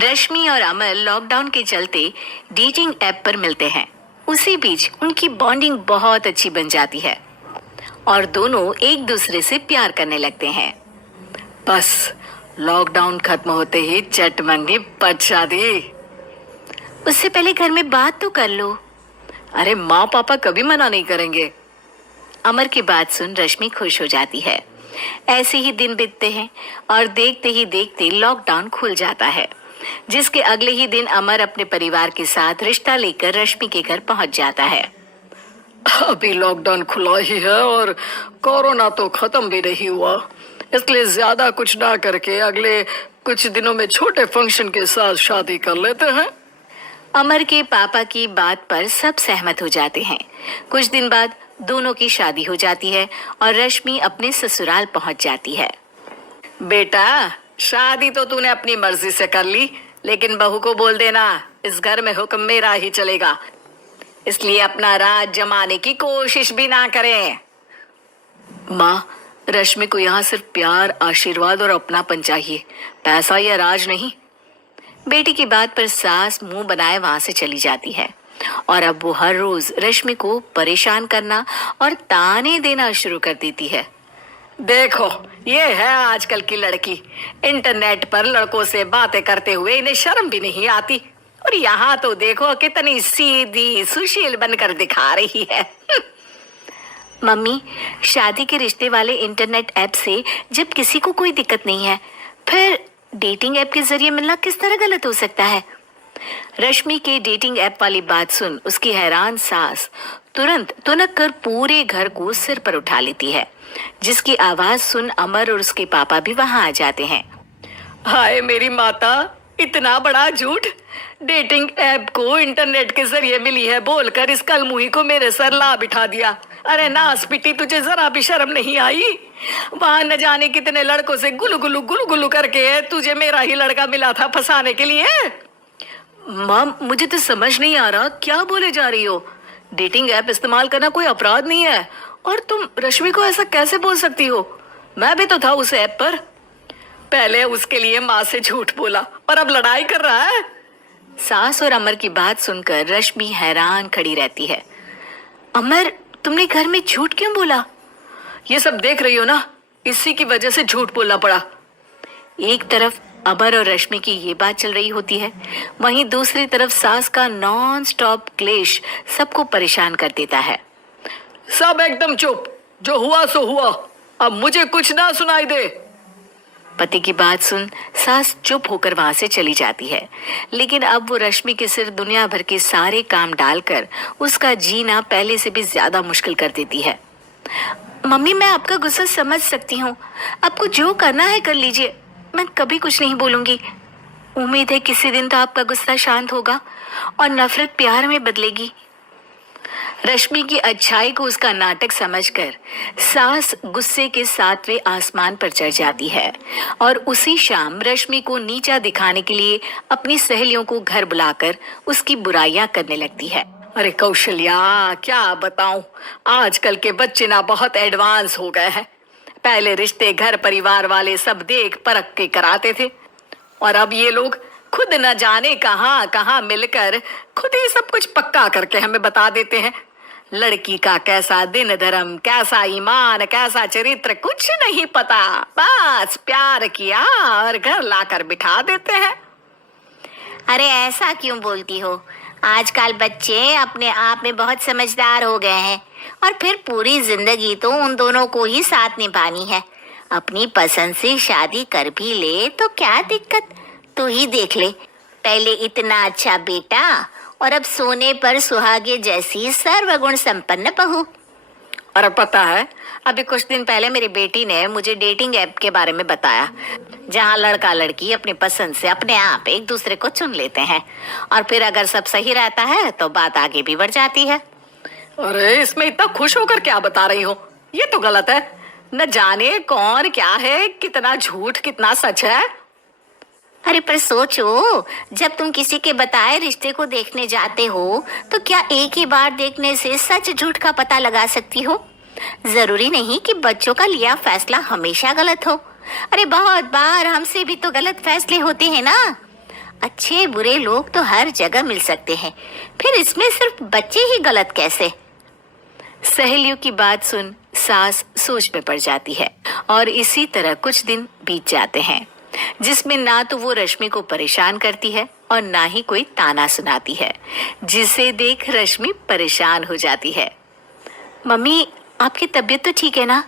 रश्मि और अमर लॉकडाउन के चलते डेटिंग ऐप पर मिलते हैं। उसी बीच उनकी बॉन्डिंग बहुत अच्छी बन जाती है और दोनों एक दूसरे से प्यार करने लगते हैं। बस लॉकडाउन खत्म होते ही चट मंगी पट शादी। उससे पहले घर में बात तो कर लो। अरे माँ पापा कभी मना नहीं करेंगे। अमर की बात सुन रश्मि खुश हो जाती है। ऐसे ही दिन बीतते हैं और देखते ही देखते लॉकडाउन खुल जाता है, जिसके अगले ही दिन अमर अपने परिवार के साथ रिश्ता लेकर रश्मि के घर पहुंच जाता है। अभी लॉकडाउन खुला ही है और कोरोना तो खत्म भी नहीं हुआ, इसलिए ज्यादा कुछ ना करके अगले कुछ दिनों में छोटे फंक्शन के साथ शादी कर लेते हैं। अमर के पापा की बात पर सब सहमत हो जाते हैं। कुछ दिन बाद दोनों की शादी हो जाती है और रश्मि अपने ससुराल पहुंच जाती है। बेटा, शादी तो तूने अपनी मर्जी से कर ली, लेकिन बहू को बोल देना इस घर में हुक्म मेरा ही चलेगा, इसलिए अपना राज जमाने की कोशिश भी ना करें। माँ, रश्मि को यहाँ सिर्फ प्यार, आशीर्वाद और अपनापन चाहिए, पैसा या राज नहीं। बेटी की बात पर सास मुंह बनाए वहां से चली जाती है और अब वो हर रोज रश्मि को परेशान करना और ताने देना शुरू कर देती है। देखो, ये है आजकल की लड़की, इंटरनेट पर लड़कों से बातें करते हुए इन्हें शर्म भी नहीं आती, और यहाँ तो देखो कितनी सीधी सुशील बनकर दिखा रही है। मम्मी, शादी के रिश्ते वाले इंटरनेट ऐप से जब किसी को कोई दिक्कत नहीं है, फिर डेटिंग ऐप के जरिए मिलना किस तरह गलत हो सकता है? रश्मि के डेटिंग ऐप वाली बात सुन उसकी हैरान सास तुरंत तुनक कर पूरे घर को सिर पर उठा लेती है, जिसकी आवाज सुन अमर और उसके पापा भी वहां आ जाते हैं। हाय मेरी माता, इतना बड़ा झूठ! डेटिंग ऐप को इंटरनेट के जरिए मिली है बोलकर इस कलमुही को मेरे सर ला बिठा दिया। अरे नास पिटी, तुझे जरा भी शर्म नहीं आई? वहां न जाने कितने लड़कों से गुलू गुलू करके तुझे मेरा ही लड़का मिला था फंसाने के लिए। माँ, मुझे तो समझ नहीं आ रहा क्या बोले जा रही हो। डेटिंग ऐप इस्तेमाल करना कोई अपराध नहीं है, और तुम रश्मि को ऐसा कैसे बोल सकती हो? मैं भी तो था उस ऐप पर। पहले उसके लिए माँ से झूठ बोला और अब लड़ाई कर रहा है। सास और अमर की बात सुनकर रश्मि हैरान खड़ी रहती है। अमर, तुमने घर में झूठ क्यों बोला? ये सब देख रही हो ना, इसी की वजह से झूठ बोलना पड़ा। एक तरफ अमर और रश्मि की ये बात चल रही होती है, वहीं दूसरी तरफ सास का नॉन स्टॉप क्लेश सबको परेशान कर देता है। सब एकदम चुप, जो हुआ सो हुआ, अब मुझे कुछ ना सुनाई दे। पति की बात सुन सास चुप होकर वहां से चली जाती है, लेकिन अब वो रश्मि के सिर दुनिया भर के सारे काम डालकर उसका जीना पहले से भी ज्यादा मुश्किल कर देती है। मम्मी, मैं आपका गुस्सा समझ सकती हूँ, आपको जो करना है कर लीजिए, मैं कभी कुछ नहीं बोलूंगी। उम्मीद है किसी दिन तो आपका गुस्सा शांत होगा और नफरत प्यार में बदलेगी। रश्मि की अच्छाई को उसका नाटक समझकर सास गुस्से के 7वें आसमान पर चढ़ जाती है और उसी शाम रश्मि को नीचा दिखाने के लिए अपनी सहेलियों को घर बुलाकर उसकी बुराइयां करने लगती है। अरे कौशल्या, क्या बताऊं, आजकल के बच्चे ना बहुत एडवांस हो गए हैं। पहले रिश्ते घर परिवार वाले सब देख परख के कराते थे, और अब ये लोग खुद न जाने कहां कहां मिलकर खुद ही सब कुछ पक्का करके हमें बता देते हैं। लड़की का कैसा दिन धर्म, कैसा ईमान, कैसा चरित्र कुछ नहीं पता, बस प्यार किया और घर लाकर बिठा देते हैं। अरे ऐसा क्यों बोलती हो? आजकल बच्चे अपने आप में बहुत समझदार हो गए हैं, और फिर पूरी जिंदगी तो उन दोनों को ही साथ निभानी है। अपनी पसंद से शादी कर भी ले तो क्या दिक्कत? तू ही देख ले, पहले इतना अच्छा बेटा और अब सोने पर सुहागे जैसी सर्वगुण संपन्न बहू। और पता है, अभी कुछ दिन पहले मेरी बेटी ने मुझे डेटिंग ऐप के बारे में बताया, जहाँ लड़का लड़की अपनी पसंद से अपने आप एक दूसरे को चुन लेते हैं, और फिर अगर सब सही रहता है तो बात आगे भी बढ़ जाती है। अरे इसमें इतना खुश होकर क्या बता रही हो? ये तो गलत है। न जाने कौन क्या है, कितना झूठ कितना सच है। अरे पर सोचो, जब तुम किसी के बताए रिश्ते को देखने जाते हो तो क्या एक ही बार देखने से सच झूठ का पता लगा सकती हो? जरूरी नहीं कि बच्चों का लिया फैसला हमेशा गलत हो। अरे बहुत बार हमसे भी तो गलत फैसले होते हैं ना। अच्छे बुरे लोग तो हर जगह मिल सकते हैं, फिर इसमें सिर्फ बच्चे ही गलत कैसे? सहेलियों की बात सुन सास सोच में पड़ जाती है और इसी तरह कुछ दिन बीत जाते हैं जिसमें ना तो वो रश्मि को परेशान करती है और ना ही कोई ताना सुनाती है, जिसे देख रश्मि परेशान हो जाती है। मम्मी, आपकी तबीयत तो ठीक है ना?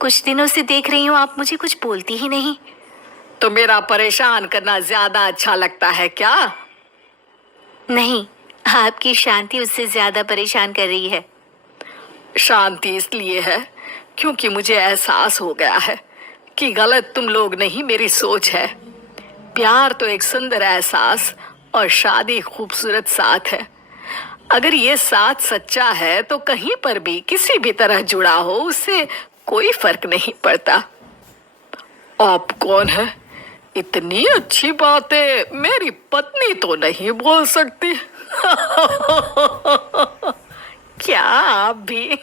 कुछ दिनों से देख रही हूँ आप मुझे कुछ बोलती ही नहीं। तो मेरा परेशान करना ज्यादा अच्छा लगता है क्या? नहीं, आपकी शांति उससे ज्यादा परेशान कर रही है। शांति इसलिए है क्योंकि मुझे एहसास हो गया है कि गलत तुम लोग नहीं, मेरी सोच है। प्यार तो एक सुंदर एहसास और शादी खूबसूरत साथ है। अगर ये साथ सच्चा है तो कहीं पर भी किसी भी तरह जुड़ा हो उससे कोई फर्क नहीं पड़ता। आप कौन है? इतनी अच्छी बातें मेरी पत्नी तो नहीं बोल सकती। क्या आप भी?